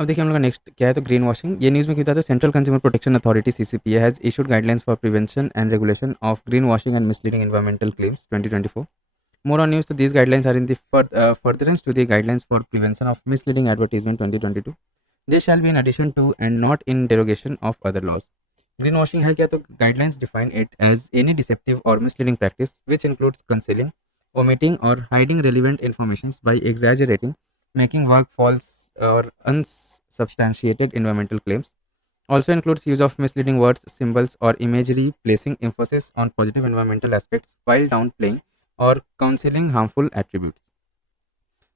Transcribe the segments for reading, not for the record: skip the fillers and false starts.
अब देखिए हम लोग का नेक्स्ट क्या है, तो ग्रीन वॉशिंग। ये न्यूज़ में क्या था, तो central consumer protection authority CCPA has issued guidelines for prevention and regulation of green washing and misleading environmental claims 2024. More on news. So these guidelines are in the furtherance to the guidelines for prevention of misleading advertisement 2022. They shall be in addition to and not in derogation of other laws. Greenwashing है क्या, तो guidelines define it as any deceptive or misleading practice which includes concealing, omitting or hiding relevant information by exaggerating, making work false or unsubstantiated environmental claims. Also includes use of misleading words, symbols, or imagery, placing emphasis on positive environmental aspects while downplaying और counselling harmful attributes.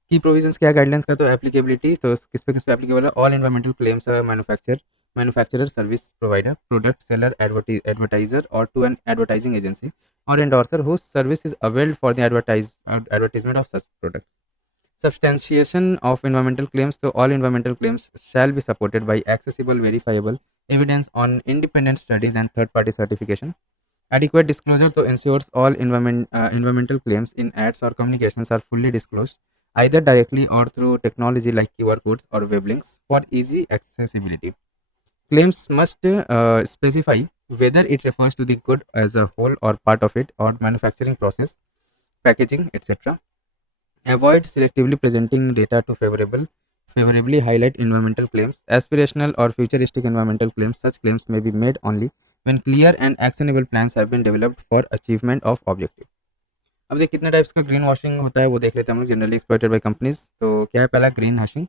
की provisions क्या guidelines का, तो applicability, तो किस पे applicable है, all environmental claims manufacturer, service provider, product seller, advertiser और टू एन एडवर्टाइजिंग एजेंसी और endorser whose service is availed for the advertisement of such product. Substantiation of environmental claims, so all environmental claims shall be supported by accessible verifiable evidence on independent studies and third party certification. Adequate disclosure to ensures all environmental claims in ads or communications are fully disclosed, either directly or through technology like QR codes or web links for easy accessibility. Claims must specify whether it refers to the good as a whole or part of it, or manufacturing process, packaging, etc. Avoid selectively presenting data to favorably highlight environmental claims. Aspirational or futuristic environmental claims. Such claims may be made only when clear and actionable plans have been developed for achievement of objective. अब देखिए कितने types का green washing होता है वो देख लेते हैं हम लोग. Generally exploited by companies. तो क्या है पहला, green washing.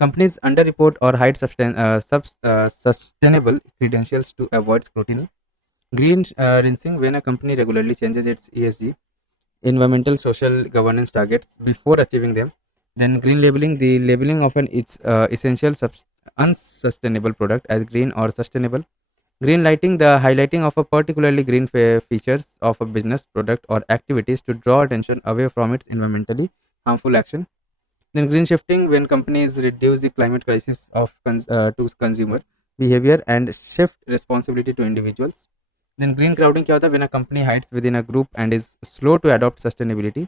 Companies under report और hide sustainable credentials to avoid scrutiny. Green rinsing, when a company regularly changes its ESG, environmental social governance targets before achieving them. Then green labeling, the labeling of an its essential unsustainable product as green or sustainable. Green lighting, the highlighting of a particularly green features of a business, product or activities to draw attention away from its environmentally harmful action. Then green shifting, when companies reduce the climate crisis to consumer behavior and shift responsibility to individuals. Then green crowding क्या होता है, when a company hides within a group and is slow to adopt sustainability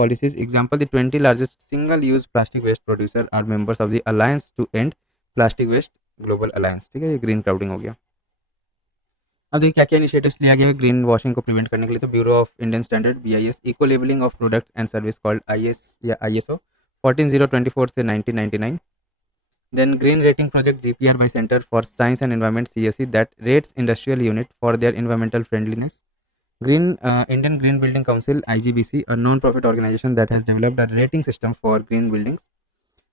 policies. Example, the 20 largest single-use plastic waste producer are members of the Alliance to End Plastic Waste Global Alliance. ठीक है, ये green crowding हो गया. अब देखिए क्या क्या initiatives लिया गया है ग्रीन वॉशिंग को प्रिवेंट करने के लिए. तो bureau of Indian standard BIS, eco labelling of products and service called IS या ISO 14024 से 1999. Then green rating project GPR by Center for Science and Environment CSE that rates industrial unit for their environmental friendliness. Indian Green Building Council IGBC, a non-profit organization that has developed a rating system for green buildings.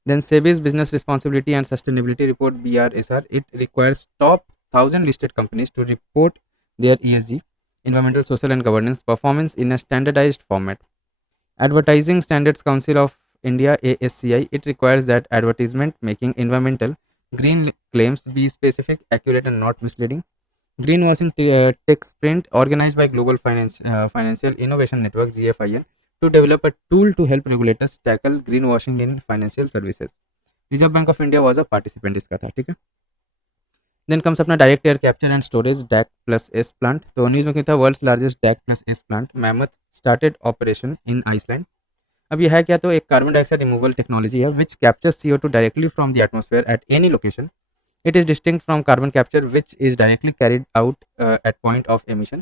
Then SEBI's Business Responsibility and Sustainability Report BRSR, it requires top 1000 listed companies to report their ESG, environmental, social and governance performance in a standardized format. Advertising Standards Council of India ASCI, it requires that advertisement making environmental green claims be specific, accurate and not misleading. Greenwashing Tech Sprint, organized by Global Financial Innovation Network GFIN, to develop a tool to help regulators tackle greenwashing in financial services. Reserve Bank of India was a participant इसका था. ठीक है. Then comes अपना direct air capture and storage DAC plus S plant. तो news में क्या था, world's largest DAC plus S plant Mammoth started operation in Iceland. अब यह है क्या, तो एक कार्बन डाइऑक्साइड रिमूवल टेक्नोलॉजी है which captures CO2 directly from the atmosphere at any location. It is distinct from carbon capture, which is directly carried out at point of emission.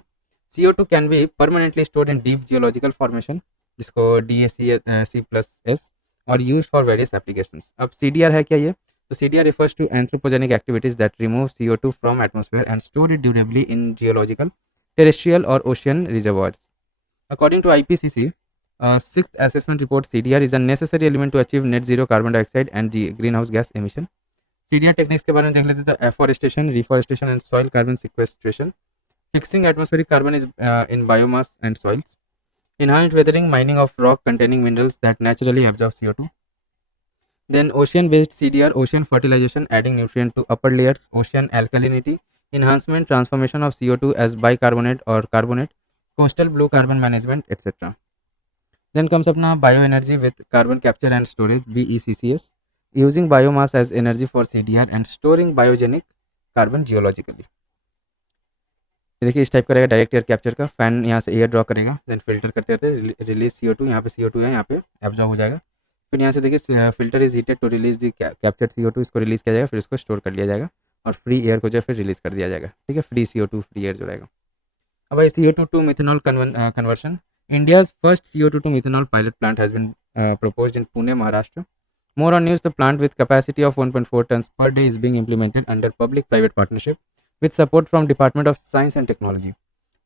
CO2 can be permanently stored in deep geological formation, जिसको DAC+S, और used for various applications. अब CDR है क्या ये, तो CDR refers to anthropogenic activities that remove CO2 from atmosphere and store it durably in geological, terrestrial or ocean reservoirs. According to IPCC, sixth assessment report, CDR is a necessary element to achieve net zero carbon dioxide and greenhouse gas emission. CDR techniques के बारे में देख लेते हैं. तो afforestation, reforestation and soil carbon sequestration, fixing atmospheric carbon is in biomass and soils, enhanced weathering, mining of rock containing minerals that naturally absorb CO2. Then ocean based CDR, ocean fertilization, adding nutrient to upper layers, ocean alkalinity, enhancement, transformation of CO2 as bicarbonate or carbonate, coastal blue carbon management, etc. Then comes अपना bioenergy with carbon capture and storage BECCS, using biomass as energy for CDR and storing biogenic carbon geologically. देखिए इस type का रहेगा direct air capture का. Fan यहाँ से air draw करेगा, then filter करते रहते रिलीज CO2. यहाँ पे CO2 है, यहाँ पे एब्जॉर्ब हो जाएगा. फिर यहाँ से देखिए filter is heated to release the captured CO2, इसको रिलीज किया जाएगा, फिर इसको स्टोर कर लिया जाएगा और फ्री एयर को जो है फिर रिलीज कर दिया जाएगा, ठीक है, फ्री CO2 फ्री एयर जो रहेगा। अब भाई CO2 to methanol conversion, India's first CO2 to methanol pilot plant has been proposed in Pune, Maharashtra. More on news, the plant with capacity of 1.4 tons per day is being implemented under public-private partnership with support from Department of Science and Technology.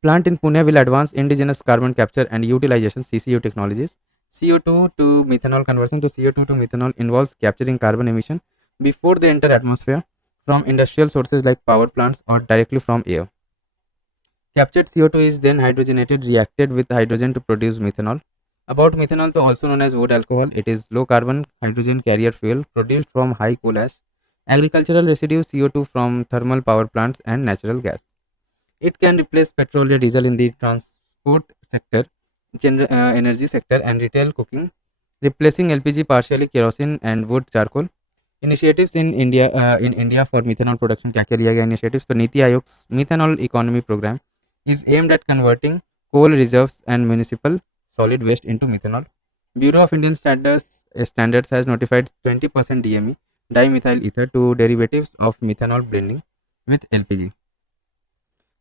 Plant in Pune will advance indigenous carbon capture and utilization CCU technologies. CO2 to methanol conversion, to CO2 to methanol involves capturing carbon emission before they enter atmosphere from industrial sources like power plants or directly from air. Captured CO2 is then hydrogenated, reacted with hydrogen to produce methanol. About methanol, also known as wood alcohol, it is low carbon hydrogen carrier fuel produced from high coal ash, agricultural residue CO2 from thermal power plants, and natural gas. It can replace petrol or diesel in the transport sector, energy sector, and retail cooking, replacing LPG partially, kerosene and wood charcoal. Initiatives in India for methanol production, क्या क्या लिया गया initiatives? तो NITI Aayog methanol economy program is aimed at converting coal reserves and municipal solid waste into methanol. Bureau of Indian Standards has notified 20% DME, dimethyl ether, to derivatives of methanol blending with LPG.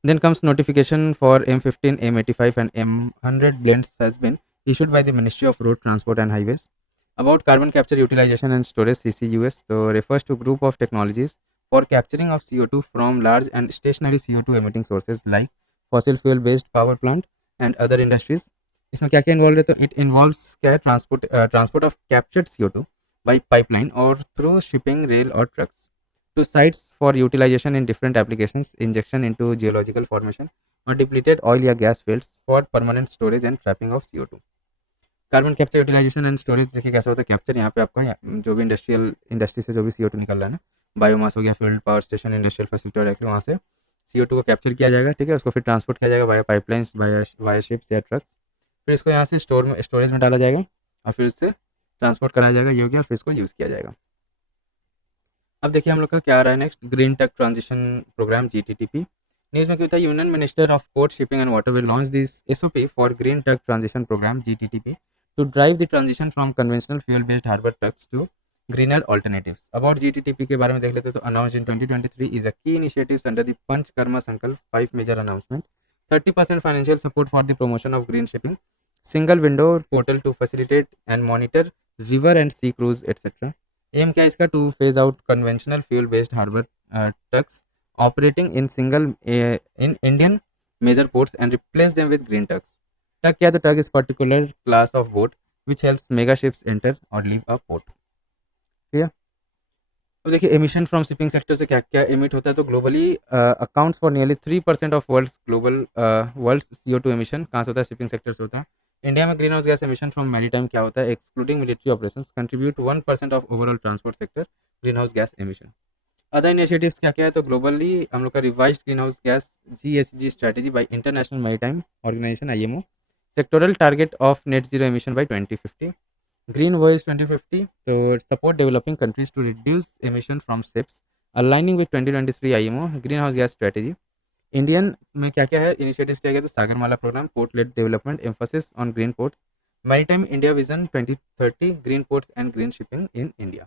Then comes notification for M15, M85 and M100 blends has been issued by the Ministry of Road Transport and Highways. About carbon capture, utilization and storage, CCUS, so refers to group of technologies for capturing of CO2 from large and stationary CO2 emitting sources like fossil fuel based power plant and other industries. इसमें क्या क्या involve है? तो it involves क्या है, transport of captured CO2 by pipeline or through shipping, rail or trucks to sites for utilization in different applications, injection into geological formation or depleted oil या gas fields for permanent storage and trapping of CO2. Carbon capture, utilisation and storage देखिए कैसा होता है capture. यहाँ पे आपका जो भी इंडस्ट्री से जो भी CO2 निकल रहा है ना, बायोमास हो गया, field power station, industrial facility, directly वहाँ से CO2 को कैप्चर किया जाएगा, ठीक है, उसको फिर ट्रांसपोर्ट किया जाएगा वाया पाइपलाइंस, वाया शिप्स या ट्रक्स, फिर इसको यहाँ से स्टोरेज में डाला जाएगा और फिर उससे ट्रांसपोर्ट कराया जाएगा, ये हो गया, फिर इसको यूज़ किया जाएगा। अब देखिए हम लोग का क्या आ रहा है next, green tech transition programme GTTP। News में क्या होता है, union minister of port shipping and water will launch this SOP for green tech transition programme GTTP to drive the transition from conventional fuel based harbor trucks to greener alternatives. About GTTP के बारे में देख लेते हैं तो announced in 2023 is a key initiatives under the Panchkarma Sankalp 5 major announcement. 30% financial support for the promotion of green shipping, single window portal to facilitate and monitor river and sea cruise etc. Um क्या है इसका, to phase out conventional fuel based harbour trucks operating in in Indian major ports and replace them with green trucks. Tug क्या है, तो tug is particular class of boat which helps mega ships enter और leave a port, ठीक है। अब देखिए emission from shipping sector से क्या क्या एमिट होता है, तो globally accounts for nearly 3% of world CO2 emission कहाँ से होता है, शिपिंग सेक्टर से होता है। इंडिया में green house gas emission from maritime क्या होता है, excluding military operations contribute 1% of overall transport sector green house gas emission. Other initiatives क्या क्या है, तो ग्लोबली हम लोग का revised green house gas GHG strategy by international maritime organisation IMO, sectoral target of net zero emission by 2050, green voyage 2050 to support developing countries to reduce emission from ships aligning with 2023 IMO greenhouse gas strategy। Indian में क्या क्या है initiatives किया गया, तो Sagarmala programme, port led development, emphasis on green ports, maritime India vision 2030, green ports and green shipping in India.